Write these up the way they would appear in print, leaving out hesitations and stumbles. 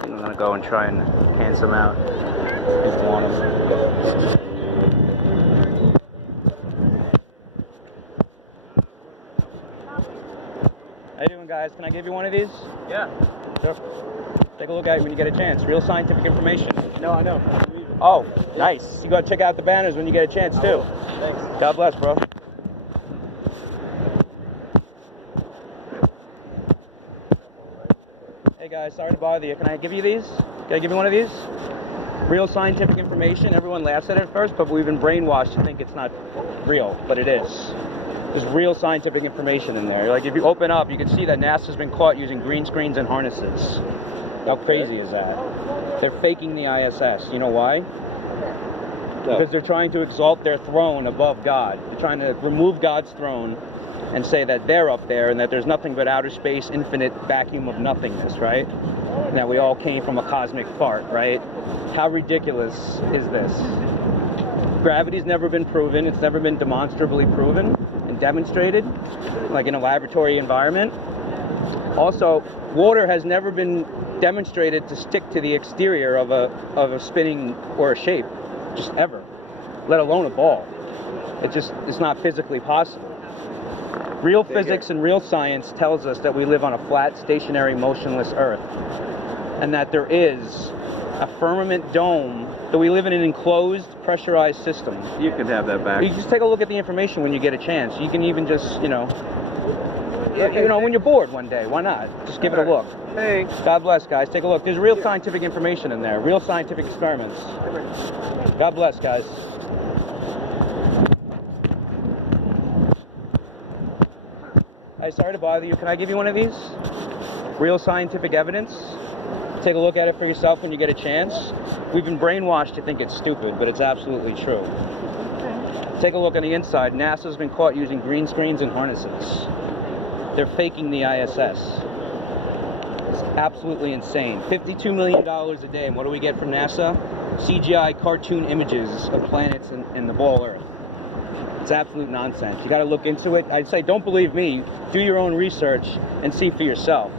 I'm gonna go and try and cancel them out. People want them. How you doing, guys? Can I give you one of these? Yeah. Sure. Take a look at it when you get a chance. Real scientific information. No, I know. Oh, nice. You gotta check out the banners when you get a chance, too. Thanks. God bless, bro. Hey, guys, sorry to bother you. Can I give you these? Can I give you one of these? Real scientific information. Everyone laughs at it at first, but we've been brainwashed to think it's not real, but it is. There's real scientific information in there. Like, if you open up, you can see that NASA's been caught using green screens and harnesses. How crazy is that? They're faking the ISS. You know why? No. Because they're trying to exalt their throne above God. They're trying to remove God's throne and say that they're up there and that there's nothing but outer space, infinite vacuum of nothingness, right? Now, we all came from a cosmic fart, right? How ridiculous is this? Gravity's never been proven. It's never been demonstrably proven and demonstrated, like in a laboratory environment. Also, water has never been demonstrated to stick to the exterior of a spinning or a shape, just ever, let alone a ball. It's not physically possible. Real physics and real science tells us that we live on a flat, stationary, motionless Earth, and that there is a firmament dome, that we live in an enclosed, pressurized system. You can have that back. You just take a look at the information when you get a chance. You can even just, when you're bored one day, why not? Just give it a look. Thanks. God bless, guys. Take a look. There's real scientific information in there. Real scientific experiments. God bless, guys. Hey, sorry to bother you. Can I give you one of these? Real scientific evidence. Take a look at it for yourself when you get a chance. We've been brainwashed to think it's stupid, but it's absolutely true. Okay. Take a look on the inside. NASA's been caught using green screens and harnesses. They're faking the ISS. It's absolutely insane. $52 million a day. And what do we get from NASA? CGI cartoon images of planets and the ball Earth. It's absolute nonsense. You got to look into it. I'd say don't believe me. Do your own research and see for yourself.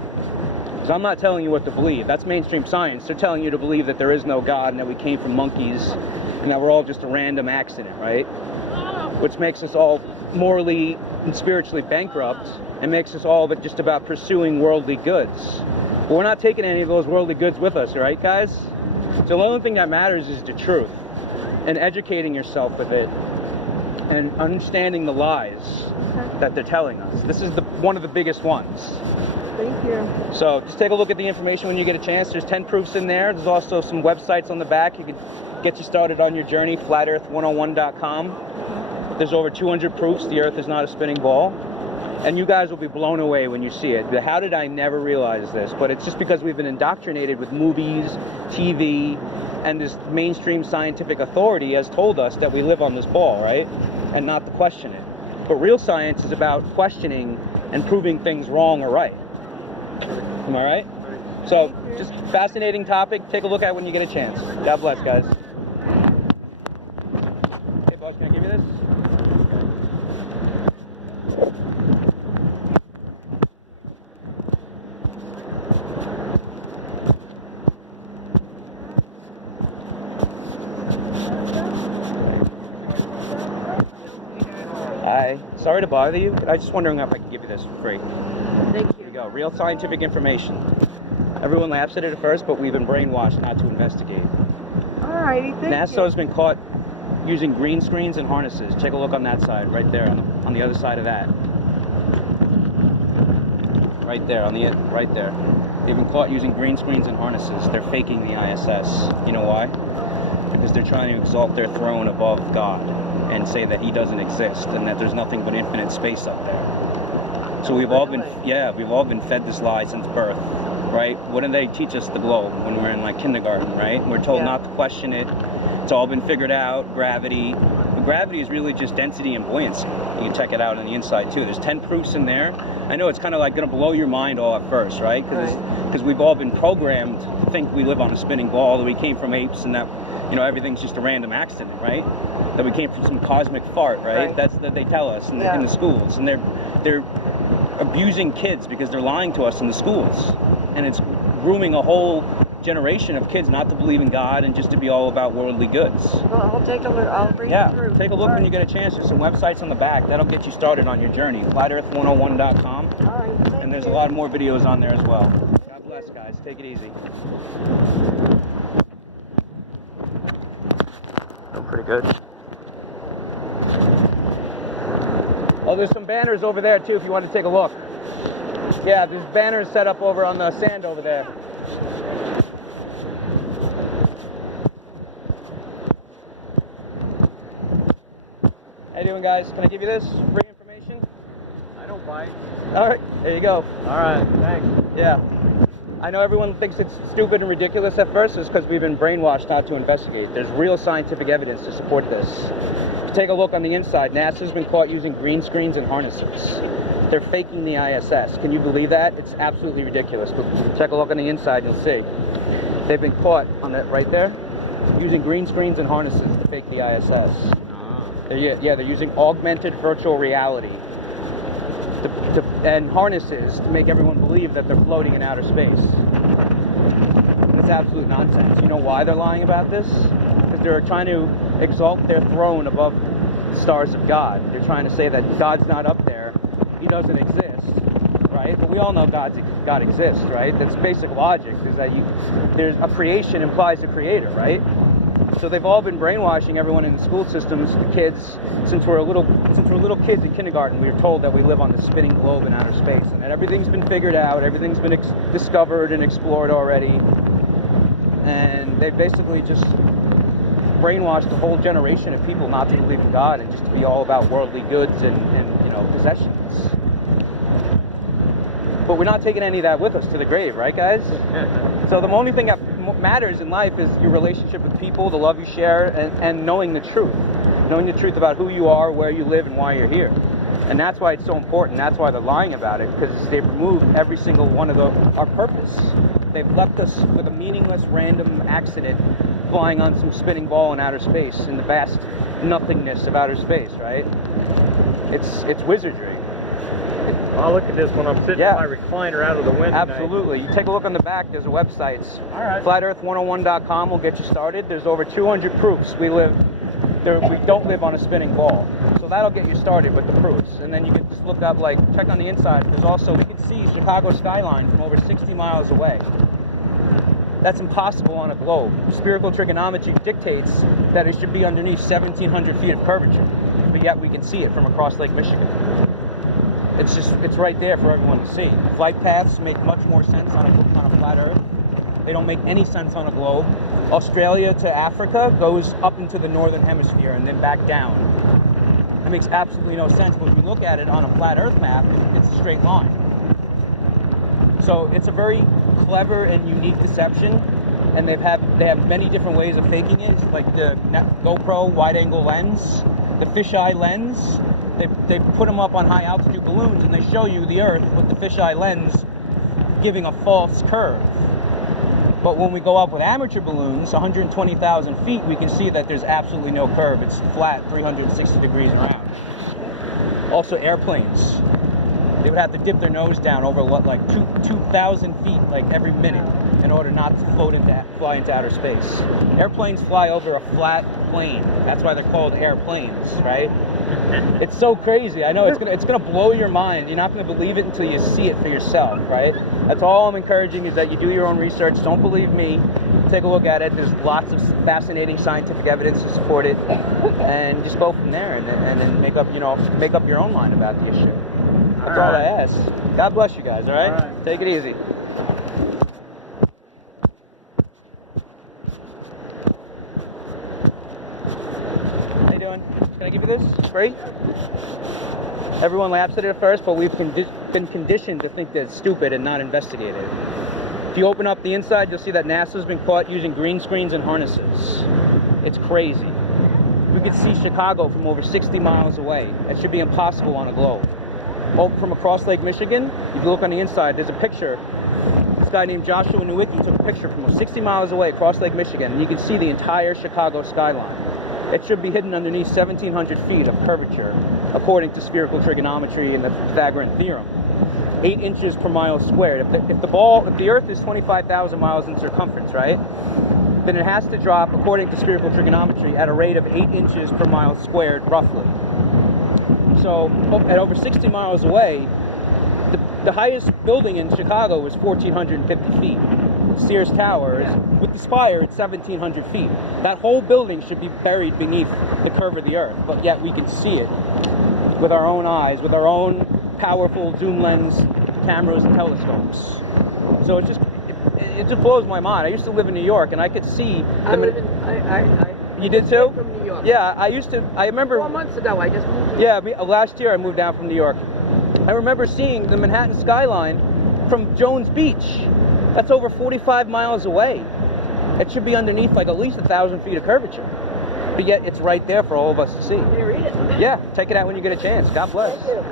Because I'm not telling you what to believe. That's mainstream science. They're telling you to believe that there is no God and that we came from monkeys and that we're all just a random accident, right? Which makes us all morally and spiritually bankrupt and makes us all but just about pursuing worldly goods. But we're not taking any of those worldly goods with us, right, guys? So the only thing that matters is the truth and educating yourself with it and understanding the lies that they're telling us. This is one of the biggest ones. Thank you. So just take a look at the information when you get a chance. There's 10 proofs in there. There's also some websites on the back. You can get you started on your journey, flatearth101.com. There's over 200 proofs the Earth is not a spinning ball. And you guys will be blown away when you see it. How did I never realize this? But it's just because we've been indoctrinated with movies, TV, and this mainstream scientific authority has told us that we live on this ball, right? And not to question it. But real science is about questioning and proving things wrong or right. Am I right? So, just fascinating topic. Take a look at it when you get a chance. God bless, guys. Hey, boss, can I give you this? Hi. Sorry to bother you. I was just wondering if I could give you this for free. Thank you. Here we go. Real scientific information. Everyone laughs at it at first, but we've been brainwashed not to investigate. Alrighty, thank you. NASA has been caught using green screens and harnesses. Take a look on that side, right there, on the other side of that. Right there, right there. They've been caught using green screens and harnesses. They're faking the ISS. You know why? Because they're trying to exalt their throne above God and say that He doesn't exist and that there's nothing but infinite space up there. So we've all been fed this lie since birth. right? What do they teach us the globe when we're in like kindergarten, right? We're told not to question it. It's all been figured out, gravity. But gravity is really just density and buoyancy. You can check it out on the inside too. There's 10 proofs in there. I know it's kind of like going to blow your mind all at first, right? Because we've all been programmed to think we live on a spinning ball, that we came from apes and that, you know, everything's just a random accident, right? That we came from some cosmic fart, right? That's that they tell us in the schools. And they're abusing kids because they're lying to us in the schools. And it's grooming a whole generation of kids not to believe in God and just to be all about worldly goods. Well, I'll take a look. I'll read it through. Take a look when you get a chance. There's some websites on the back. That'll get you started on your journey. Flatearth101.com. All right. And there's a lot more videos on there as well. God bless, guys. Take it easy. Oh, pretty good. Oh, there's some banners over there, too, if you want to take a look. Yeah, there's banners set up over on the sand over there. How you doing, guys? Can I give you this? Free information? I don't bite. All right, there you go. All right, thanks. Yeah. I know everyone thinks it's stupid and ridiculous at first. It's because we've been brainwashed not to investigate. There's real scientific evidence to support this. If you take a look on the inside, NASA's been caught using green screens and harnesses. They're faking the ISS. Can you believe that? It's absolutely ridiculous. But if you take a look on the inside, you'll see. They've been caught on that right there, using green screens and harnesses to fake the ISS. They're using augmented virtual reality and harnesses to make everyone believe that they're floating in outer space. It's absolute nonsense. You know why they're lying about this? Because they're trying to exalt their throne above the stars of God. They're trying to say that God's not up there. He doesn't exist, right? But we all know God exists, right? That's basic logic, is that there's a creation implies a creator, right? So they've all been brainwashing everyone in the school systems, the kids, since we're little kids in kindergarten. We were told that we live on the spinning globe in outer space, and that everything's been figured out, everything's been discovered and explored already, and they basically just brainwashed a whole generation of people not to believe in God and just to be all about worldly goods and possessions. But we're not taking any of that with us to the grave, right, guys? So the only thing that matters in life is your relationship with people, the love you share, and knowing the truth. Knowing the truth about who you are, where you live, and why you're here. And that's why it's so important. That's why they're lying about it, because they've removed every single one of our purpose. They've left us with a meaningless, random accident flying on some spinning ball in outer space, in the vast nothingness of outer space, right? It's wizardry. I'll look at this when I'm sitting in my recliner out of the window. Absolutely. You take a look on the back, there's a website. All right. Flatearth101.com will get you started. There's over 200 proofs we don't live on a spinning ball. So that'll get you started with the proofs. And then you can just look up, check on the inside. There's also, we can see Chicago skyline from over 60 miles away. That's impossible on a globe. Spherical trigonometry dictates that it should be underneath 1,700 feet of curvature. But yet we can see it from across Lake Michigan. It's right there for everyone to see. Flight paths make much more sense on a flat Earth. They don't make any sense on a globe. Australia to Africa goes up into the northern hemisphere and then back down. That makes absolutely no sense. When you look at it on a flat Earth map, it's a straight line. So it's a very clever and unique deception, and they have many different ways of faking it, like the GoPro wide-angle lens, the fisheye lens. They put them up on high-altitude balloons, and they show you the Earth with the fisheye lens giving a false curve. But when we go up with amateur balloons, 120,000 feet, we can see that there's absolutely no curve. It's flat, 360 degrees around. Also, airplanes. They would have to dip their nose down over 2,000 feet every minute in order not to fly into outer space. Airplanes fly over a flat plane. That's why they're called airplanes, right? It's so crazy. I know it's gonna blow your mind. You're not gonna believe it until you see it for yourself, right? That's all I'm encouraging, is that you do your own research. Don't believe me. Take a look at it. There's lots of fascinating scientific evidence to support it, and just go from there, and then make up your own mind about the issue. That's all I ask. God bless you guys. All right? Take it easy. How you doing? Can I give you this? Free? Everyone laughs at it at first, but we've been conditioned to think that it's stupid and not investigate it. If you open up the inside, you'll see that NASA's been caught using green screens and harnesses. It's crazy. You could see Chicago from over 60 miles away. That should be impossible on a globe. From across Lake Michigan, if you look on the inside, there's a picture. This guy named Joshua Nowicki took a picture from 60 miles away across Lake Michigan, and you can see the entire Chicago skyline. It should be hidden underneath 1,700 feet of curvature, according to spherical trigonometry and the Pythagorean theorem. 8 inches per mile squared. If the Earth is 25,000 miles in circumference, right? Then it has to drop, according to spherical trigonometry, at a rate of 8 inches per mile squared, roughly. So, at over 60 miles away, the highest building in Chicago is 1,450 feet. Sears Towers, with the spire, it's 1,700 feet. That whole building should be buried beneath the curve of the Earth, but yet we can see it with our own eyes, with our own powerful zoom lens cameras and telescopes. So it just blows my mind. I used to live in New York, and I could see. You did too? From New York. Yeah, I remember. 4 months ago, I just moved here. Yeah, last year I moved down from New York. I remember seeing the Manhattan skyline from Jones Beach. That's over 45 miles away. It should be underneath like at least 1,000 feet of curvature. But yet it's right there for all of us to see. Can you read it? Yeah, check it out when you get a chance. God bless. Thank you.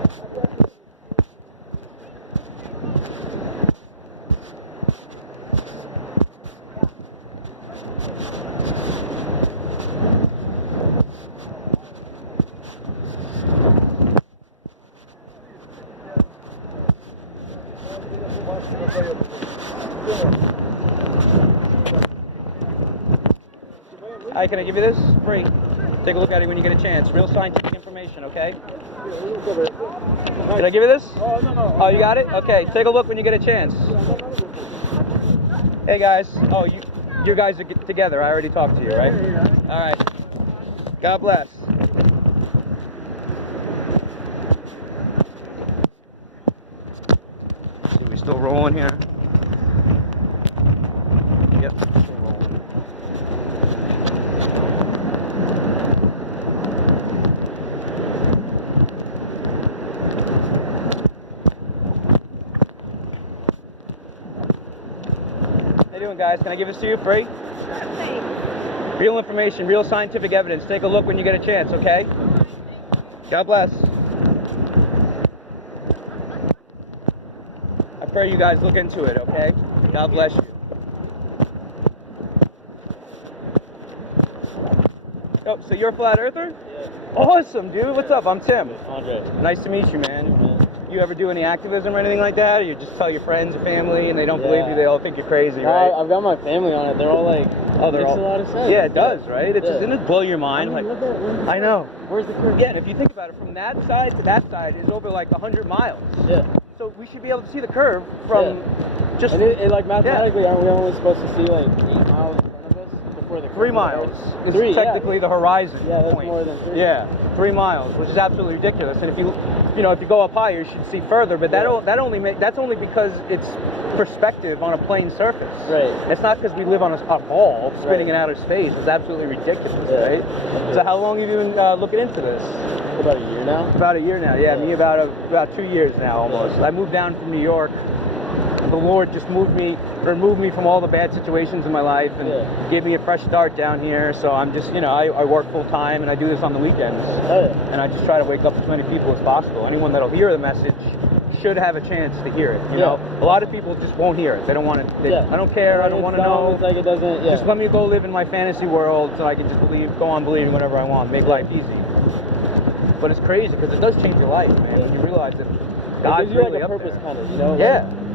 Hi, can I give you this? Free. Take a look at it when you get a chance. Real scientific information, okay? Did I give you this? Oh, no. Oh, you got it? Okay, take a look when you get a chance. Hey, guys. Oh, you guys are together. I already talked to you, right? All right. God bless. See, we still rolling here? Yep, still rolling. How you doing, guys? Can I give this to you free? Real information, real scientific evidence. Take a look when you get a chance, okay? God bless. I pray you guys look into it, okay? God bless you. Oh, so you're a flat earther? Yeah. Awesome, dude. What's up? I'm Tim. Andre. Nice to meet you, man. You ever do any activism or anything like that? Or you just tell your friends or family and they don't believe you, they all think you're crazy, right? I've got my family on it. They're all like, Oh, they're makes all, a lot of sense. Yeah, it does, right? It's just, doesn't it blow your mind? I mean, Like, look at I know. Where's the curve? Yeah, and if you think about it, from that side to that side is over like 100 miles. Yeah. So we should be able to see the curve from just And it like mathematically, aren't we only supposed to see like 8 miles in front of us before the curve? 3 miles. Is 3, technically the horizon Yeah, that's point. more than 3. Yeah, 3 miles, which is absolutely ridiculous. And if you go up higher, you should see further. But that's only because it's perspective on a plane surface. Right. It's not because we live on a ball spinning in outer space. It's absolutely ridiculous, right? So how long have you been looking into this? About a year now. About a year now. Yeah, me about 2 years now almost. I moved down from New York. The Lord just removed me from all the bad situations in my life and gave me a fresh start down here. So I'm just, I work full time and I do this on the weekends. And I just try to wake up as many people as possible. Anyone that'll hear the message should have a chance to hear it. You know, a lot of people just won't hear it. They don't want to. I don't care. I don't want to know. It's like it doesn't. Just let me go live in my fantasy world so I can just go on believing whatever I want, make life easy. But it's crazy because it does change your life, man. When you realize that God's really like a up purpose, there. kind of, you know.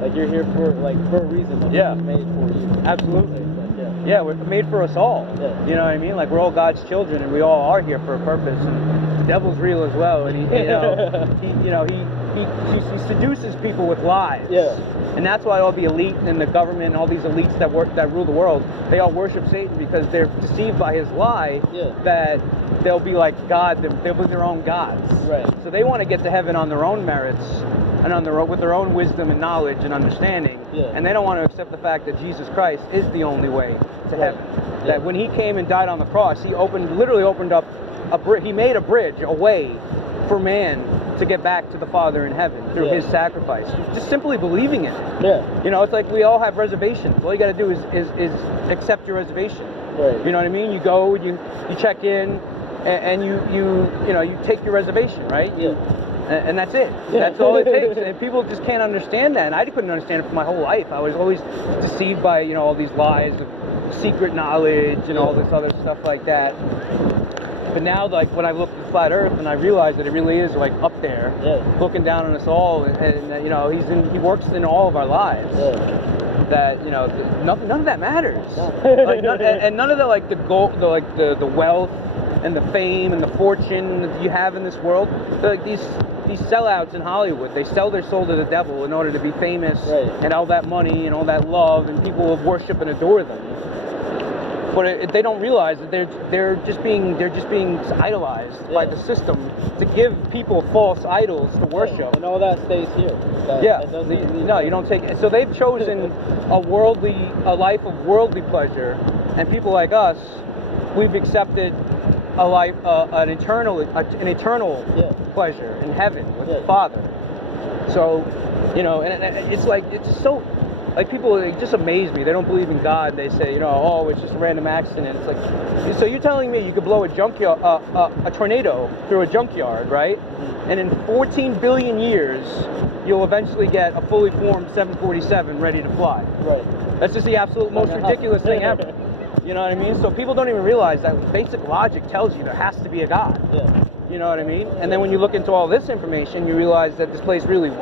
Like you're here for a reason. Like it's made for you. Absolutely. Yeah, we're made for us all. You know what I mean? Like we're all God's children, and we all are here for a purpose. And the devil's real as well, and he seduces people with lies. And that's why all the elite and the government, and all these elites that rule the world, they all worship Satan because they're deceived by his lie that they'll be like God. They'll be their own gods. Right. So they want to get to heaven on their own merits and with their own wisdom and knowledge and understanding. And they don't want to accept the fact that Jesus Christ is the only way to heaven. That when he came and died on the cross, he literally opened up he made a bridge, a way for man to get back to the Father in heaven through his sacrifice. Just simply believing in it. Yeah. You know, it's like we all have reservations. All you got to do is accept your reservation. Right. You know what I mean? You go, you check in, and you take your reservation, right? And that's it. That's all it takes. And people just can't understand that. And I couldn't understand it for my whole life. I was always deceived by, you know, all these lies of secret knowledge and all this other stuff like that. But now, like, when I look at Flat Earth and I realize that it really is, like, up there, looking down on us all, and you know, he works in all of our lives. That, you know, none of that matters. Like, and none of the, like, the gold, the wealth and the fame and the fortune that you have in this world. Like, these sellouts in Hollywood, they sell their soul to the devil in order to be famous and all that money and all that love, and people will worship and adore them. But they don't realize that they're just being idolized by the system to give people false idols to worship. And all that stays here. No, you don't take it. So they've chosen a life of worldly pleasure, and people like us, we've accepted a life, an eternal pleasure in heaven with the Father. So, you know, and it's like, it's so. Like, people, it just amaze me. They don't believe in God. They say, you know, oh, it's just a random accident. It's like, so you're telling me you could blow a tornado through a junkyard, right? And in 14 billion years, you'll eventually get a fully formed 747 ready to fly. Right. That's just the absolute most ridiculous thing ever. You know what I mean? So people don't even realize that basic logic tells you there has to be a God. Yeah. You know what I mean? And then when you look into all this information, you realize that this place really was